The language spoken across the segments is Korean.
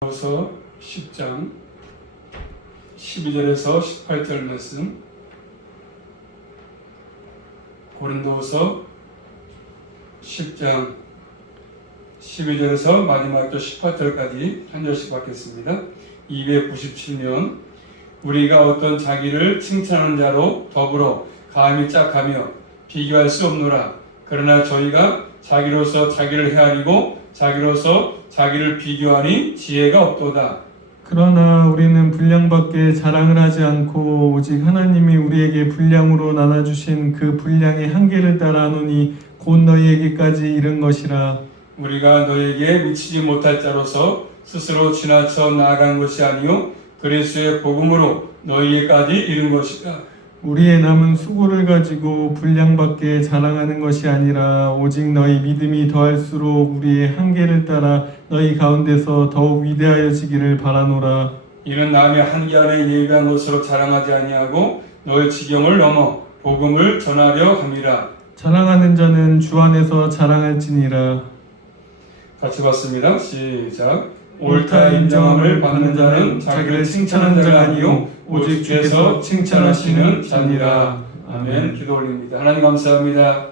고린도서 10장 12절에서 18절 말씀. 고린도서 10장 12절에서 마지막 절 18절까지 한 절씩 받겠습니다. 297년 우리가 어떤 자기를 칭찬하는 자로 더불어 감히 짝하며 비교할 수 없노라. 그러나 저희가 자기로서 자기를 헤아리고 자기로서 자기를 비교하니 지혜가 없도다. 그러나 우리는 분량밖에 자랑을 하지 않고 오직 하나님이 우리에게 분량으로 나눠주신 그 분량의 한계를 따라하노니 곧 너희에게까지 이른 것이라. 우리가 너에게 미치지 못할 자로서 스스로 지나쳐 나아간 것이 아니요 그리스도의 복음으로 너희에게까지 이른 것이다. 우리의 남은 수고를 가지고 분량밖에 자랑하는 것이 아니라 오직 너희 믿음이 더할수록 우리의 한계를 따라 너희 가운데서 더욱 위대하여지기를 바라노라. 이는 남의 한계 안에 예비한 것으로 자랑하지 아니하고 너의 지경을 넘어 복음을 전하려 함이라. 자랑하는 자는 주 안에서 자랑할지니라. 같이 봤습니다. 시작. 옳다 인정함을 받는 자는 자기를 칭찬하는 자가 아니요 오직 주께서 칭찬하시는 자니라. 아멘. 기도 올립니다. 하나님 감사합니다.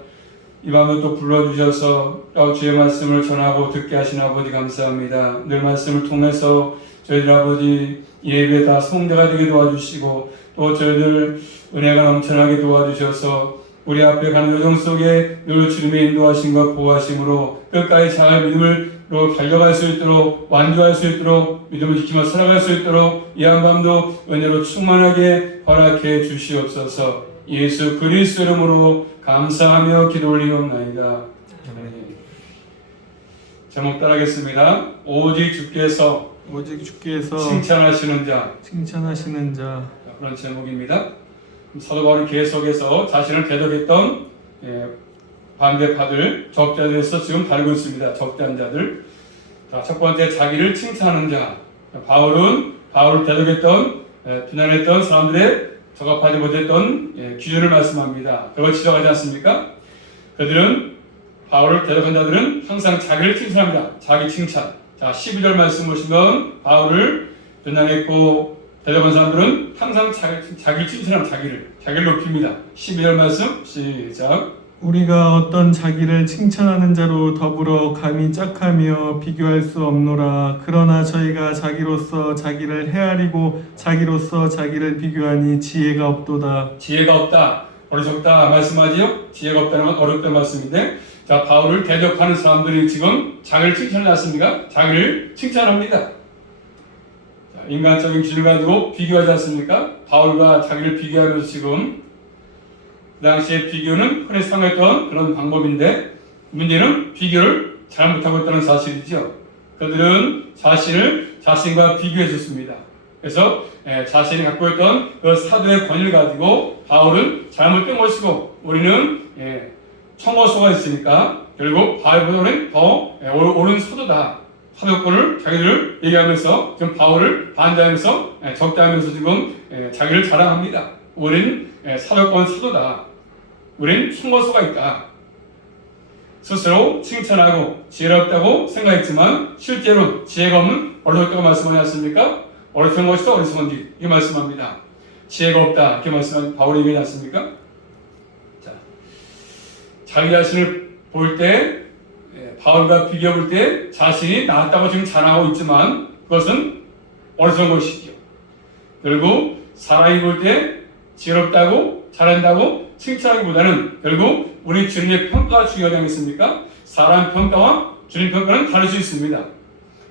이 밤에 또 불러주셔서 주의 말씀을 전하고 듣게 하신 아버지 감사합니다. 늘 말씀을 통해서 저희들 아버지 예배 다 성대가 되게 도와주시고 또 저희들 은혜가 넘쳐나게 도와주셔서 우리 앞에 가는 여정 속에 늘 주님의 인도하심과 보호하심으로 끝까지 잘 믿음으로 달려갈 수 있도록 완주할 수 있도록 믿음을 지키며 살아갈 수 있도록 이 한밤도 은혜로 충만하게 허락해 주시옵소서. 예수 그리스도 이름으로 감사하며 기도 올리옵나이다. 제목 따라하겠습니다. 오직 주께서 칭찬하시는 자. 그런 제목입니다. 사도 바울은 계속해서 자신을 대적했던 반대파들, 적자들에서 지금 다루고 있습니다. 적대한 자들. 자, 첫 번째 자기를 칭찬하는 자. 바울은 바울을 대적했던 비난했던 사람들의 적합하지 못했던 기준을 말씀합니다. 그걸 지적하지 않습니까? 그들은 바울을 대적한 자들은 항상 자기를 칭찬합니다. 자기 칭찬. 자, 12절 말씀 보시면 바울을 비난했고 대적한 사람들은 항상 자기를 칭찬합니다. 자기를 높입니다. 12절 말씀 시작. 우리가 어떤 자기를 칭찬하는 자로 더불어 감히 짝하며 비교할 수 없노라. 그러나 저희가 자기로서 자기를 헤아리고 자기로서 자기를 비교하니 지혜가 없도다. 지혜가 없다, 어리석다 말씀하지요. 지혜가 없다는 건 어렵다는 말씀인데, 자, 바울을 대적하는 사람들이 지금 자기를 칭찬하지 않습니까? 자기를 칭찬합니다. 자, 인간적인 기준을 가지고 비교하지 않습니까? 바울과 자기를 비교하면서 지금 그 당시에 비교는 흔히 사용했던 그런 방법인데 문제는 비교를 잘 못하고 있다는 사실이죠. 그들은 자신을 자신과 비교해 줬습니다. 그래서 자신이 갖고 있던 그 사도의 권위를 가지고 바울은 잘못된 것이고 우리는 청어소가 있으니까 결국 바울보다는 더 옳은 사도다. 사도권을 자기들 얘기하면서 지금 바울을 반대하면서 적대하면서 지금 자기를 자랑합니다. 우린 사도권 사도다. 우린 총거수가 있다. 스스로 칭찬하고 지혜롭다고 생각했지만 실제로 지혜가 없는 어리석다고 말씀하지 않습니까? 어리석은 것이 더 어리석은지 이렇게 말씀합니다. 지혜가 없다 이렇게 말씀하는 바울이 얘기하지 않습니까? 자, 자기 자신을 볼 때 바울과 비교해 볼 때 자신이 낫다고 지금 자랑하고 있지만 그것은 어리석은 것이죠. 그리고 사람이 볼 때 지혜롭다고 잘한다고 칭찬하기보다는 결국 우리 주님의 평가가 중요하지 않겠습니까? 사람 평가와 주님 평가는 다를 수 있습니다.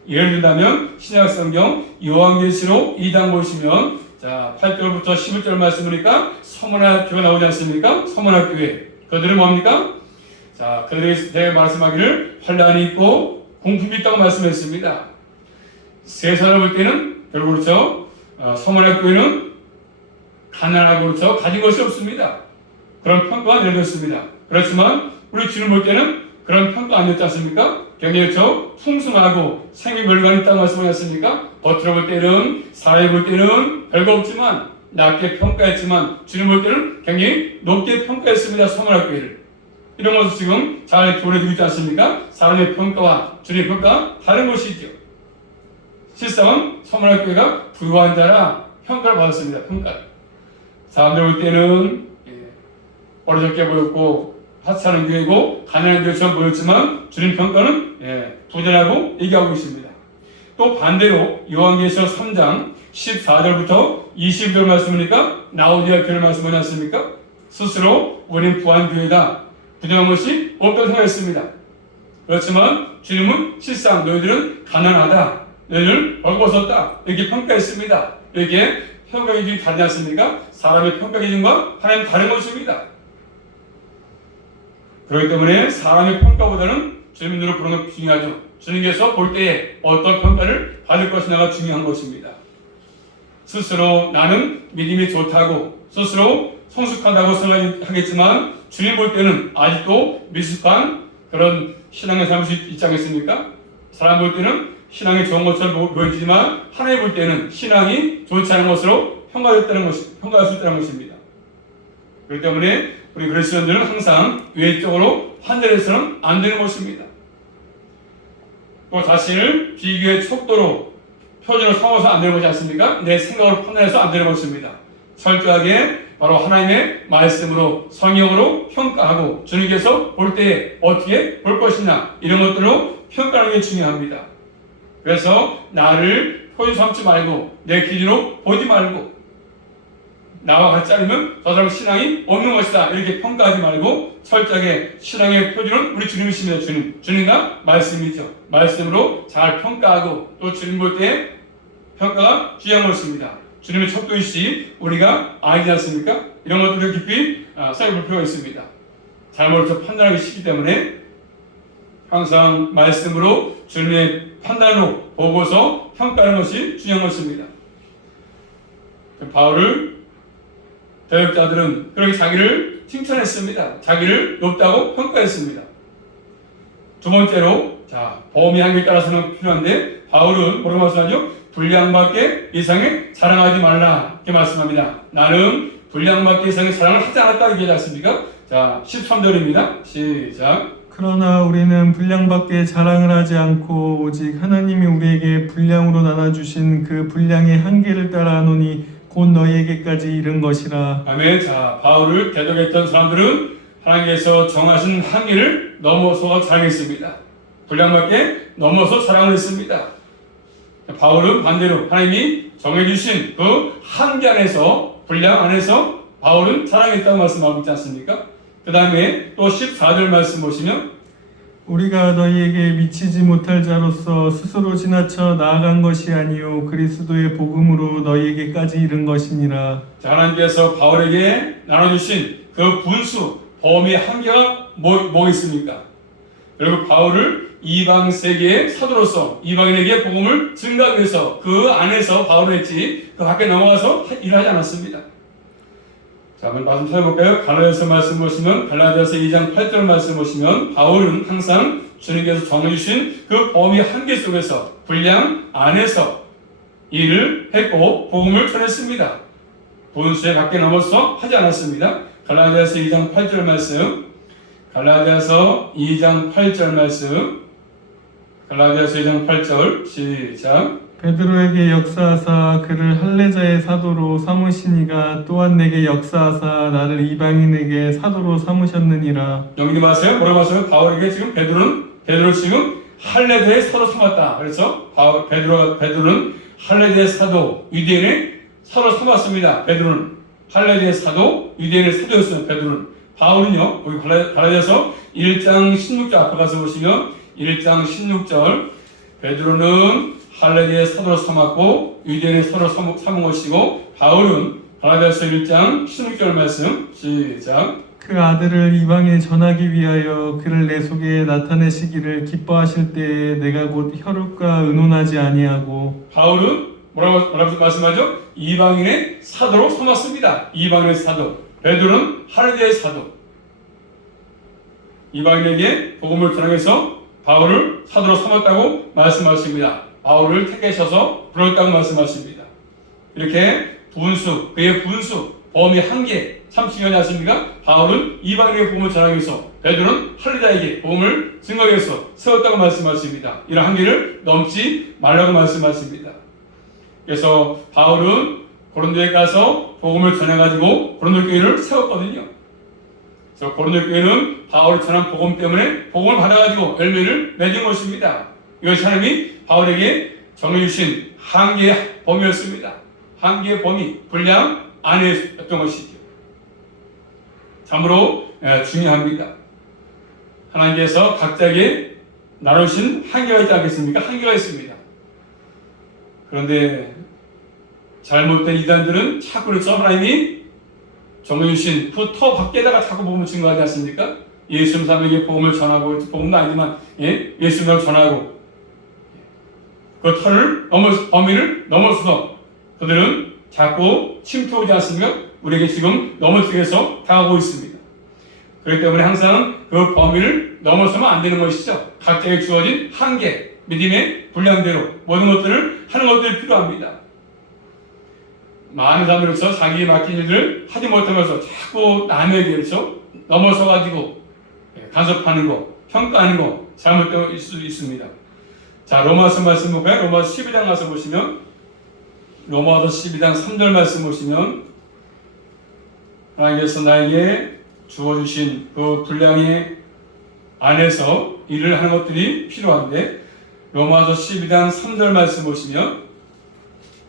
예를 들자면 신약성경 요한계시록 2장 보시면 자 8절부터 11절 말씀 보니까 서문학교가 나오지 않습니까? 서문학교에 그들은 뭡니까? 자 그들이 내가 말씀하기를 환난이 있고 공품이 있다고 말씀했습니다. 세상을 볼 때는 결국 그렇죠. 서문학교에는 가난하고 그렇죠. 가진 것이 없습니다. 그런 평가가 내려졌습니다. 그렇지만 우리 주님 볼 때는 그런 평가 아니었지 않습니까? 굉장히 그렇죠. 풍성하고 생기별관이 있다고 말씀하셨습니까? 겉으로 볼 때는 사람이 볼 때는 별거 없지만 낮게 평가했지만 주님 볼 때는 굉장히 높게 평가했습니다. 서문학교를. 이런 것을 지금 잘 교훈해주고 있지 않습니까? 사람의 평가와 주님의 평가가 다른 것이죠. 실상은 서문학교회가 부유한 자라 평가를 받았습니다. 평가. 사람들 볼 때는 어리석게 보였고 하찮은 교회고 가난한 교회처럼 보였지만 주님 평가는 부자라고 얘기하고 있습니다. 또 반대로 요한계시록 3장 14절부터 20절 말씀이니까 라오디아 교회를 말씀하지 않습니까? 스스로 우리는 부한 교회다. 부정한 것이 없다고 생각했습니다. 그렇지만 주님은 실상 너희들은 가난하다. 너희들 벌거벗었다. 이렇게 평가했습니다. 이렇게 평가 기준이 다르지 않습니까? 사람의 평가 기준과 하나님 다른 것입니다. 그렇기 때문에 사람의 평가보다는 주님 눈으로 보는 것 중요하죠. 주님께서 볼 때에 어떤 평가를 받을 것이냐가 중요한 것입니다. 스스로 나는 믿음이 좋다고 스스로 성숙하다고 생각하겠지만 주님 볼 때는 아직도 미숙한 그런 신앙의 삶일 수 있지 않겠습니까? 사람 볼 때는 신앙이 좋은 것처럼 보이지만 하나님 볼 때는 신앙이 좋지 않은 것으로 평가할 수 있다는 것입니다. 그렇기 때문에 우리 그리스도인들은 항상 외적으로 판단해서는 안 되는 것입니다. 또 자신을 비교의 척도로 표준으로 삼아서 안 되는 것이 않습니까? 내 생각으로 판단해서 안 되는 것입니다. 철저하게 바로 하나님의 말씀으로 성령으로 평가하고 주님께서 볼 때 어떻게 볼 것이냐 이런 것들로 평가하는 게 중요합니다. 그래서 나를 표준 삼지 말고 내 기준으로 보지 말고 나와 같지 않으면 저 사람 신앙이 없는 것이다 이렇게 평가하지 말고 철저하게 신앙의 표준은 우리 주님이십니다. 주님과 말씀이죠. 말씀으로 잘 평가하고 또 주님 볼 때 평가가 중요한 것입니다. 주님의 척도이시 우리가 아니지 않습니까? 이런 것들을 깊이 살펴볼 필요가 있습니다. 잘못해서 판단하기 쉽기 때문에 항상 말씀으로 주님의 판단으로 보고서 평가하는 것이 중요한 것입니다. 바울을 대역자들은 그렇게 자기를 칭찬했습니다. 자기를 높다고 평가했습니다. 두 번째로 범위 한계에 따라서는 필요한데 바울은 뭐라고 말씀하죠? 분량밖에 이상의 자랑하지 말라 이렇게 말씀합니다. 나는 분량밖에 이상의 자랑을 하지 않았다 얘기하지 않습니까? 13절입니다. 시작. 그러나 우리는 분량밖에 자랑을 하지 않고 오직 하나님이 우리에게 분량으로 나눠주신 그 분량의 한계를 따라 하노니 곧 너희에게까지 이른 것이라. 아멘. 바울을 대적했던 사람들은 하나님께서 정하신 한계를 넘어서 자랑했습니다. 분량밖에 넘어서 자랑을 했습니다. 바울은 반대로 하나님이 정해주신 그 한계 안에서 분량 안에서 바울은 자랑했다고 말씀하고 있지 않습니까? 그 다음에 또 14절 말씀 보시면 우리가 너희에게 미치지 못할 자로서 스스로 지나쳐 나아간 것이 아니요 그리스도의 복음으로 너희에게까지 이른 것이니라. 하나님께서 바울에게 나눠주신 그 분수 범위의 한계가 뭐 있습니까? 그리고 바울을 이방 세계의 사도로서 이방인에게 복음을 증가하기 위해서 그 안에서 바울을 했지 그 밖에 넘어가서 일을 하지 않았습니다. 한번 말씀 찾아볼까요? 갈라디아서 말씀 보시면 갈라디아서 2장 8절 말씀 보시면 바울은 항상 주님께서 정해주신 그 범위 한계 속에서 분량 안에서 일을 했고 복음을 전했습니다. 분수에 밖에 넘어서 하지 않았습니다. 갈라디아서 2장 8절 말씀 갈라디아서 2장 8절 말씀 갈라디아서 2장 8절 시작. 베드로에게 역사하사 그를 할례자의 사도로 삼으시니가 또한 내게 역사하사 나를 이방인에게 사도로 삼으셨느니라. 영림하세요. 뭐라고 하세요? 바울에게 지금 베드로 지금 할례자의 사도 삼았다. 그래서 베드로는 할례자의 사도 유대인의 사도 삼았습니다. 베드로는 할례자의 사도 유대인의 사도였어요. 베드로는 바울은요. 여기 갈라디아서 1장 16절 앞에 가서 보시면 1장 16절 베드로는 할례자의 사도로 삼았고 유대인의 사도로 삼은 것이고 바울은 갈라디아서 1장 16절 말씀 시작. 그 아들을 이방에 전하기 위하여 그를 내 속에 나타내시기를 기뻐하실 때에 내가 곧 혈육과 의논하지 아니하고. 바울은 뭐라고 말씀하죠? 이방인의 사도로 삼았습니다. 이방인의 사도. 베드로는 할례자의 사도. 이방인에게 복음을 전하기 위해서 바울을 사도로 삼았다고 말씀하십니다. 바울을 택하셔서 부르셨다고 말씀하십니다. 이렇게 그의 분수, 범위 한계, 3층이 아십니까? 바울은 이방인에게 복음을 전하기 위해서, 베드로는 할리다에게 복음을 증거하기 위해서 세웠다고 말씀하십니다. 이런 한계를 넘지 말라고 말씀하십니다. 그래서 바울은 고린도에 가서 복음을 전해가지고 고린도 교회를 세웠거든요. 그래서 고린도 교회는 바울이 전한 복음 때문에 복음을 받아가지고 열매를 맺은 것입니다. 이것이 하나님이 바울에게 정해주신 한계의 범위였습니다. 한계의 범위, 분량 안에였던 것이죠. 참으로 중요합니다. 하나님께서 각자에게 나누신 한계가 있지 않겠습니까? 한계가 있습니다. 그런데 잘못된 이단들은 자꾸 그래서 하나님이 정해주신 그 터 밖에다가 자꾸 복음을 증거하지 않습니까? 예수님 사람에게 복음을 전하고, 복음도 아니지만 예수님을 전하고 그 터를 범위를 넘어서서 그들은 자꾸 침투하지 않습니까? 우리에게 지금 넘어뜨려서 당하고 있습니다. 그렇기 때문에 항상 그 범위를 넘어서면 안 되는 것이죠. 각자에게 주어진 한계, 믿음의 분량대로 모든 것들을 하는 것들이 필요합니다. 많은 사람들로서 자기에 맡긴 일을 하지 못하면서 자꾸 남에게 그렇죠? 넘어서가지고 간섭하는 거, 평가하는 거 잘못될 수도 있습니다. 자, 로마서 말씀 볼까요? 로마서 12장 가서 보시면, 로마서 12장 3절 말씀 보시면, 하나님께서 나에게 주어주신 그 분량의 안에서 일을 하는 것들이 필요한데, 로마서 12장 3절 말씀 보시면,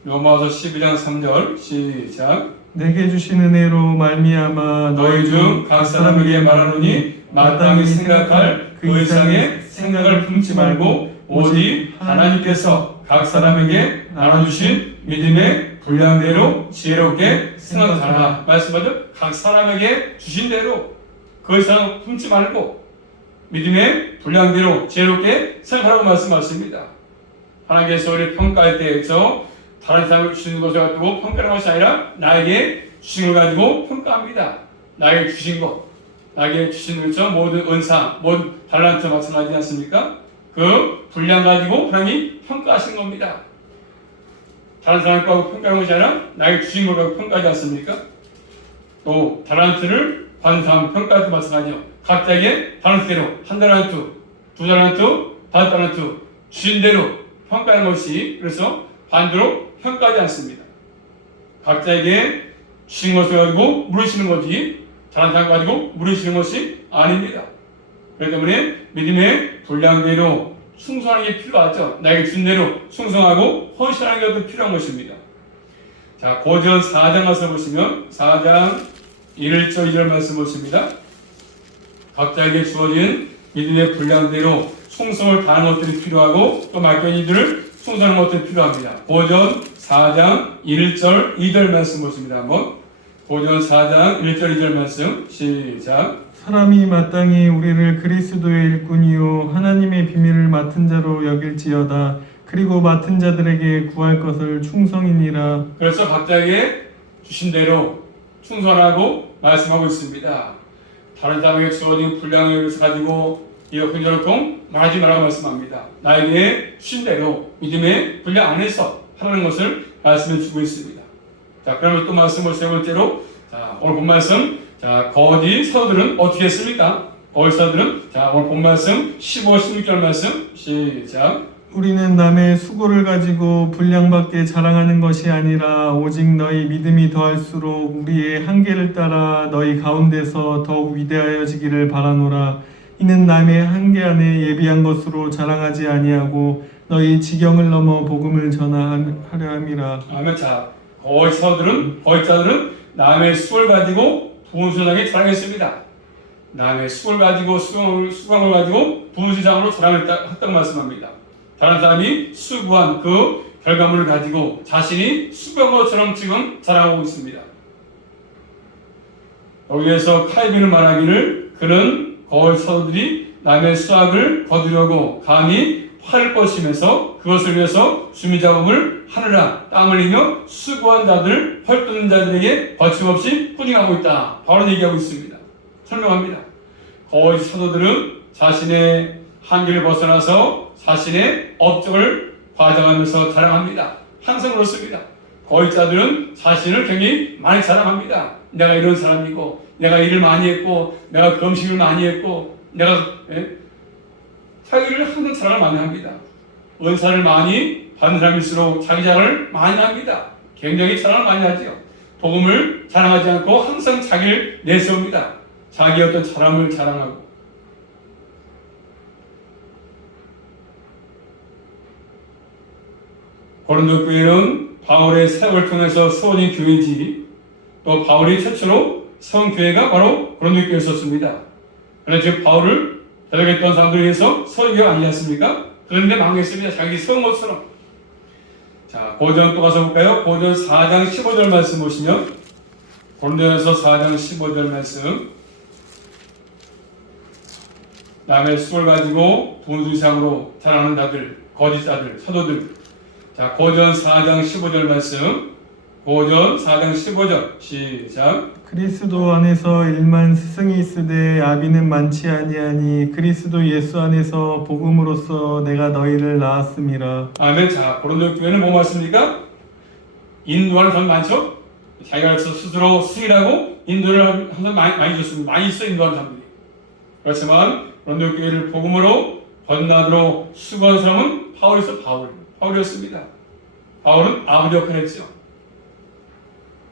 로마서 12장 3절 시작. 내게 주신 은혜로 말미암아 너희 중 각 사람에게 말하노니 마땅히 생각할 그 이상의 생각을 품지 말고 오직 하나님께서 각 사람에게 나눠주신 믿음의 분량대로 지혜롭게 생각하라. 말씀하죠? 각 사람에게 주신 대로 그 이상 품지 말고 믿음의 분량대로 지혜롭게 생각하라고 말씀하십니다. 하나님께서 우리를 평가할 때에서 다른 사람을 주시는 것을 가지고 평가하는 것이 아니라 나에게 주신 걸 가지고 평가합니다. 나에게 주신 것, 나에게 주신 것처 모든 은사, 모든 달란트 마찬가지지 않습니까? 그 분량 가지고 하나님이 평가하신 겁니다. 다른 사람 거하고 평가하는 것이 아니라 나에게 주신 걸 가지고 평가하지 않습니까? 또 달란트를 받은 사람 평가할 때 마찬가지요. 각자에게 달란트대로 한 달란트, 두 달란트, 다섯 달란트 주신 대로 평가하는 것이, 그래서 반대로 평가하지 않습니다. 각자에게 주신 것을 가지고 물으시는 거지 다른 사람 가지고 물으시는 것이 아닙니다. 그렇기 때문에 믿음의 분량대로 충성하는 게 필요하죠. 나에게 준 대로 충성하고 헌신하는 것도 필요한 것입니다. 자, 고전 4장 가서 보시면 4장 1절 2절 말씀 보십니다. 각자에게 주어진 믿음의 분량대로 충성을 다하는 것들이 필요하고 또 맡겨진 이들을 충성하는 것들이 필요합니다. 고전 4장 1절 2절 말씀 보십니다. 한번 고전 4장 1절 2절 말씀 시작. 사람이 마땅히 우리를 그리스도의 일꾼이요 하나님의 비밀을 맡은 자로 여길지어다. 그리고 맡은 자들에게 구할 것을 충성이니라. 그래서 각자에게 주신 대로 충성하고 말씀하고 있습니다. 다른 사람에게 주어진 분량을 가지고 이렇게 저렇게 말하지 말라고 말씀합니다. 나에게 주신 대로 믿음의 분량 안에서 하라는 것을 말씀해 주고 있습니다. 자, 그러면 또 말씀을 세 번째로, 자, 오늘 본 말씀, 자, 거짓 사도들은 어떻게 했습니까? 거짓 사도들은, 자, 오늘 본 말씀 15, 16절 말씀 시작. 우리는 남의 수고를 가지고 분량밖에 자랑하는 것이 아니라 오직 너희 믿음이 더할수록 우리의 한계를 따라 너희 가운데서 더욱 위대하여지기를 바라노라. 이는 남의 한계 안에 예비한 것으로 자랑하지 아니하고 너희 지경을 넘어 복음을 전하려 함이라. 아멘. 자, 거짓 자들은 남의 수고를 가지고 부흥신앙에 자랑했습니다. 남의 수고를 가지고 수강을 가지고 부흥신앙으로 자랑했다고 말씀합니다. 다른 사람이 수고한 그 결과물을 가지고 자신이 수고한 것처럼 지금 자랑하고 있습니다. 여기에서 칼빈은 말하기를 그는 거짓 사도들이 남의 수학을 거두려고 감히 팔을 뻗으면서 그것을 위해서 주미작업을 하느라 땀을 흘리며 수고한 자들, 헐뜯는 자들에게 거침없이 꾸중하고 있다. 바로 얘기하고 있습니다. 설명합니다. 거짓 사도들은 자신의 한계를 벗어나서 자신의 업적을 과장하면서 자랑합니다. 항상 그렇습니다. 거짓 자들은 자신을 굉장히 많이 자랑합니다. 내가 이런 사람이고, 내가 일을 많이 했고, 내가 금식을 많이 했고, 내가 자기를 항상 자랑을 많이 합니다. 은사를 많이 받는 사람일수록 자기 자랑을 많이 합니다. 굉장히 자랑을 많이 하죠. 복음을 자랑하지 않고 항상 자기를 내세웁니다. 자기 어떤 자랑을 자랑하고. 고린도 교회는 바울의 사역을 통해서 세워진 교회이지, 또 바울이 최초로 세운 교회가 바로 고린도 교회였었습니다. 그런데 지금 바울을 대적했던 사람들에 의해서 세운 교회가 아니지 않습니까? 그런데 망했습니다. 자기 세운 것처럼. 자, 고전 또 가서 볼까요? 고전 4장 15절 말씀 보시면, 고린도전서 4장 15절 말씀. 남의 수를 가지고 돈 이상으로 자랑하는 자들, 거짓자들, 사도들. 자, 고전 4장 15절 말씀. 고전 4장 15절 시작. 그리스도 안에서 일만 스승이 있으되 아비는 많지 아니하니 그리스도 예수 안에서 복음으로써 내가 너희를 낳았음이라. 아멘. 자, 고린도 교회는 뭐 맞습니까? 인도하는 사람 많죠? 자기가 스스로 스승이라고 인도를 항상 많이 줬습니다. 많이 있어, 인도하는 사람들이. 그렇지만 고린도 교회를 복음으로 번나도록 수고한 사람은 바울이었습니다. 바울은 아버지 역할을 했죠.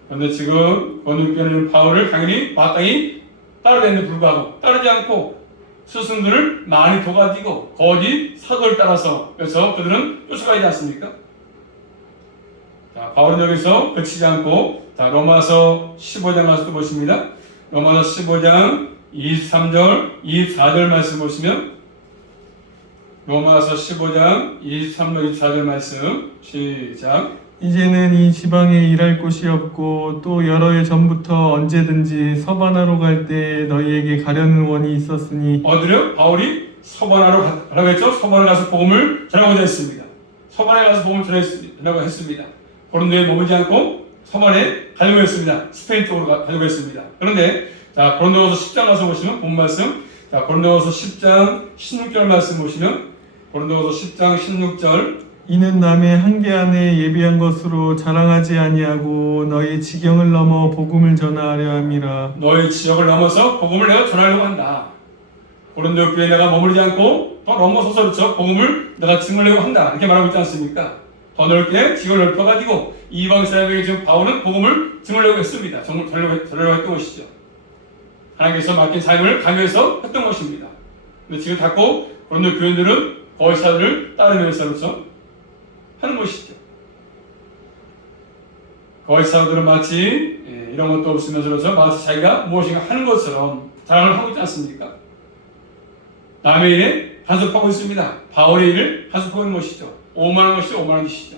그런데 지금 고린도 교회는 바울을 당연히 마땅히 따르는데 불구하고 따르지 않고 스승들을 많이 도가지고 거짓 사도를 따라서, 그래서 그들은 쫓아가지 않습니까? 자, 바울은 여기서 그치지 않고, 자, 로마서 15장 가서 또 보십니다. 로마서 15장 23절, 24절 말씀 보시면, 로마서 15장 23절, 24절 말씀 시작. 이제는 이 지방에 일할 곳이 없고 또 여러 해 전부터 언제든지 서바나로 갈 때 너희에게 가려는 원이 있었으니. 어디요? 바울이 서바나로 가라고 했죠? 서바나에 가서 복음을 전하고자 했습니다. 서바나에 가서 복음을 전하고 했습니다. 고린도에 머물지 않고 서바나에 가려고 했습니다. 스페인 쪽으로 가려고 했습니다. 그런데 자, 고린도서 10장 가서 보시면 본 말씀, 자, 고린도서 10장 16절 말씀 보시면, 고린도서 10장 16절. 이는 남의 한계 안에 예비한 것으로 자랑하지 아니하고 너희 지경을 넘어 복음을 전하려 함이라. 너희 지역을 넘어서 복음을 내가 전하려고 한다. 고린도 교회에 내가 머물지 않고 더 넘어서서 그렇죠, 복음을 내가 증언하려고 한다. 이렇게 말하고 있지 않습니까? 더 넓게 지역을 넓혀가지고 이방 사람에게 지금 바울은 복음을 증언하려고 했습니다. 전하려고 했던 것이죠. 하나님께서 맡긴 삶을 강요해서 했던 것입니다. 근데 지금 자꾸 고린도 교인들은 거짓사들을 따르면서 그렇죠, 하는 것이죠. 거짓사들은 마치 이런 것도 없으면서 그렇죠, 마치 자기가 무엇인가 하는 것처럼 자랑을 하고 있지 않습니까? 남의 일에 간섭하고 있습니다. 바울의 일을 간섭하고 있는 것이죠. 오만한 것이 오만한 짓이죠.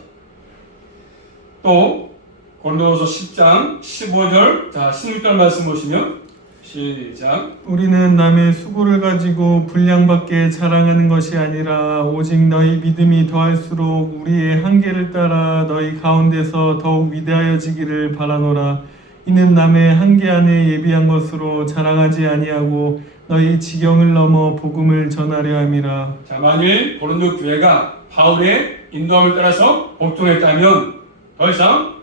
또 고린도서 10장 15절, 자, 16절 말씀 보시면 시작. 우리는 남의 수고를 가지고 분량밖에 자랑하는 것이 아니라 오직 너희 믿음이 더할수록 우리의 한계를 따라 너희 가운데서 더욱 위대하여지기를 바라노라. 이는 남의 한계 안에 예비한 것으로 자랑하지 아니하고 너희 지경을 넘어 복음을 전하려 함이라. 자, 만일 고린도 교회가 바울의 인도함을 따라서 복종했다면 더 이상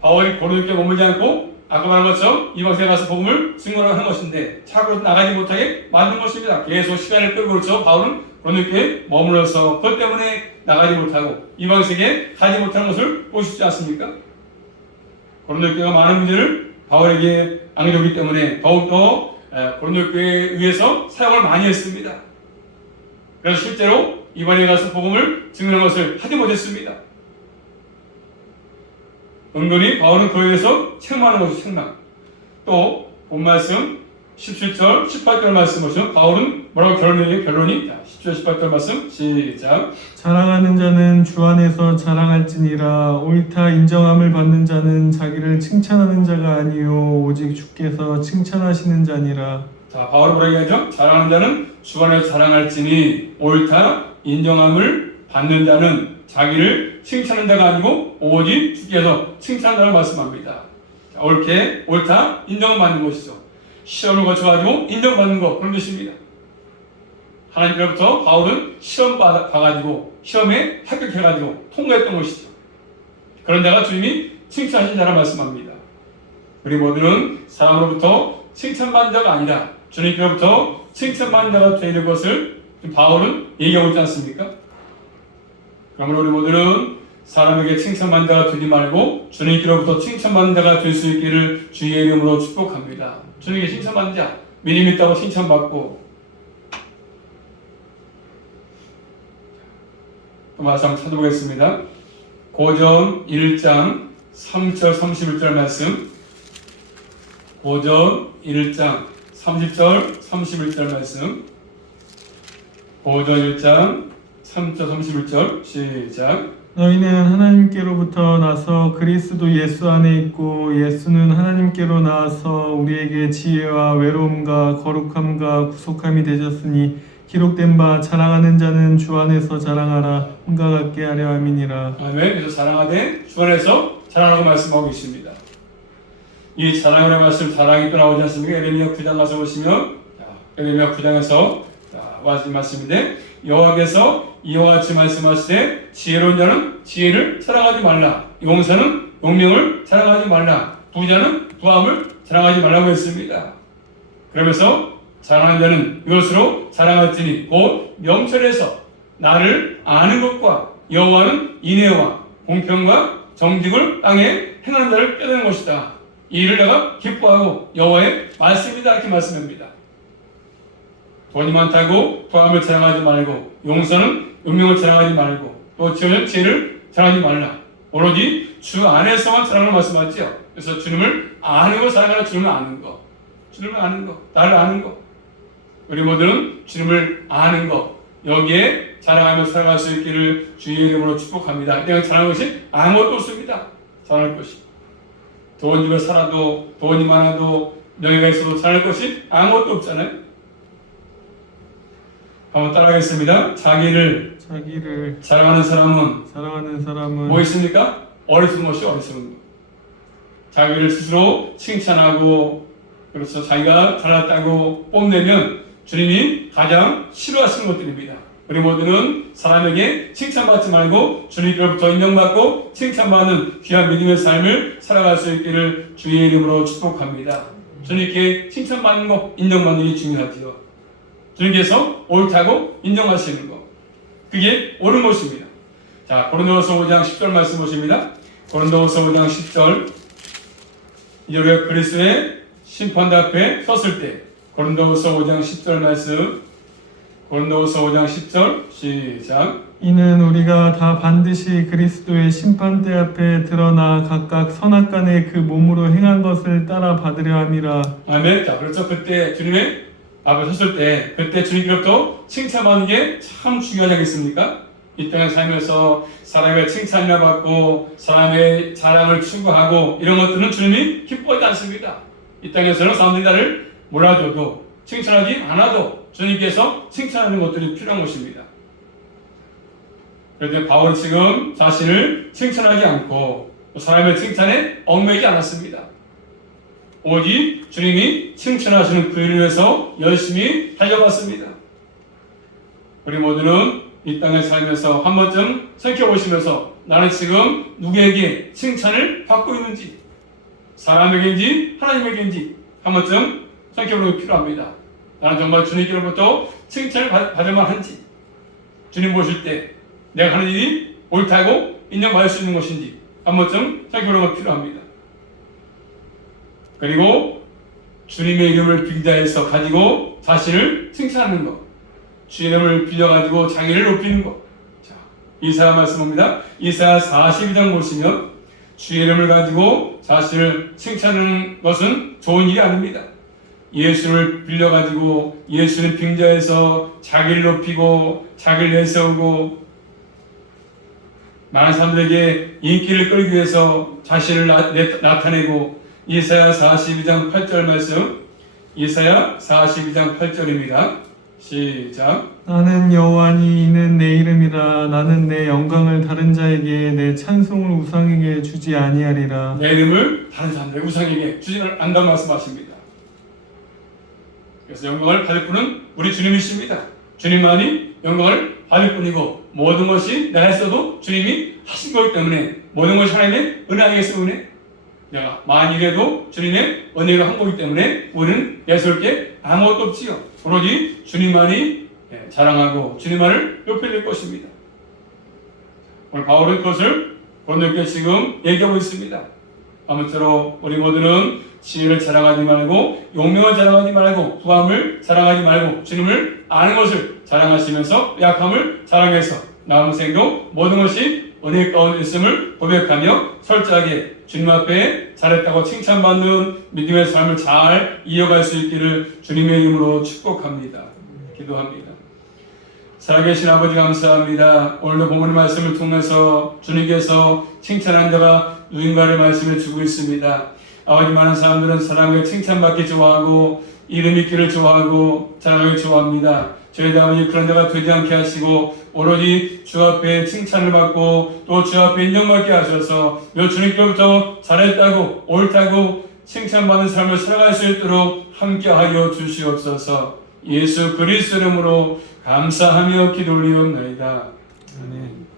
바울이 고린도 교회에 머물지 않고 아까 말한 것처럼 이방세에 가서 복음을 증거하는 것인데 차고 나가지 못하게 만든 것입니다. 계속 시간을 끌고 그렇죠, 바울은 고린도 교회에 머물러서 그것 때문에 나가지 못하고 이방세계에 가지 못하는 것을 보시지 않습니까? 고린도 교회가 많은 문제를 바울에게 안겨줬기 때문에 더욱더 고린도 교회에 의해서 사역을 많이 했습니다. 그래서 실제로 이방에 가서 복음을 증거하는 것을 하지 못했습니다. 은근히 바울은 그에 대해서 책망하는 것이 책망. 또 본 말씀 17절, 18절 말씀 보시면 바울은 뭐라고 결론이? 자, 17절, 18절 말씀 시작. 자랑하는 자는 주 안에서 자랑할지니라. 옳다 인정함을 받는 자는 자기를 칭찬하는 자가 아니요 오직 주께서 칭찬하시는 자니라. 자, 바울은 뭐라고 얘기하죠? 자랑하는 자는 주 안에서 자랑할지니 옳다 인정함을 받는 자는 자기를 칭찬하는 자가 아니고 오직 주께서 칭찬한다고 말씀합니다. 자, 옳다 인정을 받는 것이죠. 시험을 거쳐가지고 인정받는 것, 그런 뜻입니다. 하나님께로부터 바울은 시험 봐가지고 시험에 합격해가지고 통과했던 것이죠. 그런 자가 주님이 칭찬하신 자라 말씀합니다. 우리 모두는 사람으로부터 칭찬받는 자가 아니라 주님께로부터 칭찬받는 자가 되는 것을 바울은 얘기하고 있지 않습니까? 그러므로 우리 모두는 사람에게 칭찬받는 자가 되지 말고 주님께로부터 칭찬받는 자가 될 수 있기를 주의 이름으로 축복합니다. 주님께 칭찬받는 자, 믿음 있다고 칭찬받고. 또 말씀 한번 찾아보겠습니다. 고전 1장 3절 31절 말씀. 고전 1장 30절 31절 말씀. 고전 1장 3절 31절 시작. 너희는 하나님께로부터 나서 그리스도 예수 안에 있고 예수는 하나님께로 나와서 우리에게 지혜와 외로움과 거룩함과 구속함이 되셨으니 기록된 바 자랑하는 자는 주 안에서 자랑하라 함과 같게 하려 함이니라. 아멘. 그래서 자랑하되 주 안에서 자랑하라고 말씀하고 있습니다. 이 자랑이라는 말씀, 자랑이 또 나오지 않습니까? 에레미야 9장 가서 보시면 에레미야 9장에서 말씀인데 여호와께서 이와 같이 말씀하시되 지혜로운 자는 지혜를 자랑하지 말라, 용사는 용명을 자랑하지 말라, 부자는 부함을 자랑하지 말라고 했습니다. 그러면서 자랑하는 자는 이것으로 자랑할지니 곧 명철에서 나를 아는 것과 여호와는 인애와 공평과 정직을 땅에 행하는 자를 깨닫는 것이다. 이 일을 내가 기뻐하고 여호와의 말씀이다 이렇게 말씀합니다. 돈이 많다고 부함을 자랑하지 말고 용서는 운명을 자랑하지 말고 또 지혜를 자랑하지 말라. 오로지 주 안에서만 자랑을 말씀하죠. 그래서 주님을 아는 거 자랑하라. 주님을 아는 거, 주님을 아는 거, 나를 아는 거. 우리 모두는 주님을 아는 거 여기에 자랑하며 살아갈 수 있기를 주의 이름으로 축복합니다. 그냥 자랑할 것이 아무것도 없습니다. 자랑할 것이 돈 집에 살아도 돈이 많아도 명예가 있어도 자랑할 것이 아무것도 없잖아요. 한번 따라하겠습니다. 자기를 자랑하는 사람은 뭐 있습니까? 어리석은 것이 어리석은 것. 자기를 스스로 칭찬하고 그래서 자기가 잘났다고 뽐내면 주님이 가장 싫어하시는 것들입니다. 우리 모두는 사람에게 칭찬받지 말고 주님께로부터 인정받고 칭찬받는 귀한 믿음의 삶을 살아갈 수 있기를 주의 이름으로 축복합니다. 주님께 칭찬받는 것, 인정받는 게 중요하지요. 주님께서 옳다고 인정하시는 것, 그게 옳은 것입니다. 자, 고린도후서 5장 10절 말씀 보십니다. 고린도후서 5장 10절, 이제 우리가 그리스도의 심판대 앞에 섰을 때 고린도후서 5장 10절 말씀, 고린도후서 5장 10절 시작. 이는 우리가 다 반드시 그리스도의 심판대 앞에 드러나 각각 선악간에 그 몸으로 행한 것을 따라 받으려 함이라. 아멘. 자, 그렇죠. 그때 주님의 앞에 섰을 때 그때 주님께로부터 칭찬받는 게 참 중요하지 않겠습니까? 이 땅에 살면서 사람의 칭찬을 받고 사람의 자랑을 추구하고 이런 것들은 주님이 기뻐하지 않습니다. 이 땅에서는 사람들이 나를 몰아줘도 칭찬하지 않아도 주님께서 칭찬하는 것들이 필요한 것입니다. 그런데 바울은 지금 자신을 칭찬하지 않고 사람의 칭찬에 얽매이지 않았습니다. 오직 주님이 칭찬하시는 그 일을 위해서 열심히 달려갔습니다. 우리 모두는 이 땅에 살면서 한 번쯤 생각해보시면서 나는 지금 누구에게 칭찬을 받고 있는지, 사람에게인지 하나님에게인지 한 번쯤 생각해보는 게 필요합니다. 나는 정말 주님께로부터 칭찬을 받을 만한지, 주님 보실 때 내가 하는 일이 옳다고 인정받을 수 있는 것인지 한 번쯤 생각해보는 게 필요합니다. 그리고 주님의 이름을 빌자해서 가지고 자신을 칭찬하는 것, 주의 이름을 빌려가지고 자기를 높이는 것. 자, 이사야 말씀입니다. 이사야 42장 보시면 주의 이름을 가지고 자신을 칭찬하는 것은 좋은 일이 아닙니다. 예수를 빌려가지고 예수를 빙자해서 자기를 높이고 자기를 내세우고 많은 사람들에게 인기를 끌기 위해서 자신을 나타내고 이사야 42장 8절 말씀, 이사야 42장 8절입니다. 시작. 나는 여호와니 이는 내 이름이라. 나는 내 영광을 다른 자에게 내 찬송을 우상에게 주지 아니하리라. 내 이름을 다른 사람들 우상에게 주지 않는다고 말씀하십니다. 그래서 영광을 받을 분은 우리 주님이십니다. 주님만이 영광을 받을 뿐이고 모든 것이 내가 했어도 주님이 하신 거기 때문에 모든 것이 하나님의 은혜 아니겠습니까? 은혜? 내가 만일에도 주님의 은혜가 한 거기 때문에 우리는 내세울 게 아무것도 없지요. 오로지 주님만이 자랑하고 주님만을 높이 들 것입니다. 오늘 바울은 그것을 고린도교회 지금 얘기하고 있습니다. 아무쪼록 우리 모두는 지혜를 자랑하지 말고 용명을 자랑하지 말고 부함을 자랑하지 말고 주님을 아는 것을 자랑하시면서 약함을 자랑해서 남은 생도 모든 것이 은혜 가운데 있음을 고백하며 철저하게 주님 앞에 잘했다고 칭찬받는 믿음의 삶을 잘 이어갈 수 있기를 주님의 이름으로 축복합니다. 기도합니다. 살아계신 아버지 감사합니다. 오늘도 본문의 말씀을 통해서 주님께서 칭찬한 자가 누군가를 말씀해 주고 있습니다. 아버지, 많은 사람들은 사람에게 칭찬받기 좋아하고 이름 있기를 좋아하고 자랑하기 좋아합니다. 저희 아버지 그런 자가 되지 않게 하시고 오로지 주 앞에 칭찬을 받고 또 주 앞에 인정받게 하셔서 너 주님께로부터 잘했다고 옳다고 칭찬받는 삶을 살아갈 수 있도록 함께하여 주시옵소서. 예수 그리스도 이름으로 감사하며 기도 올리옵나이다. 아멘.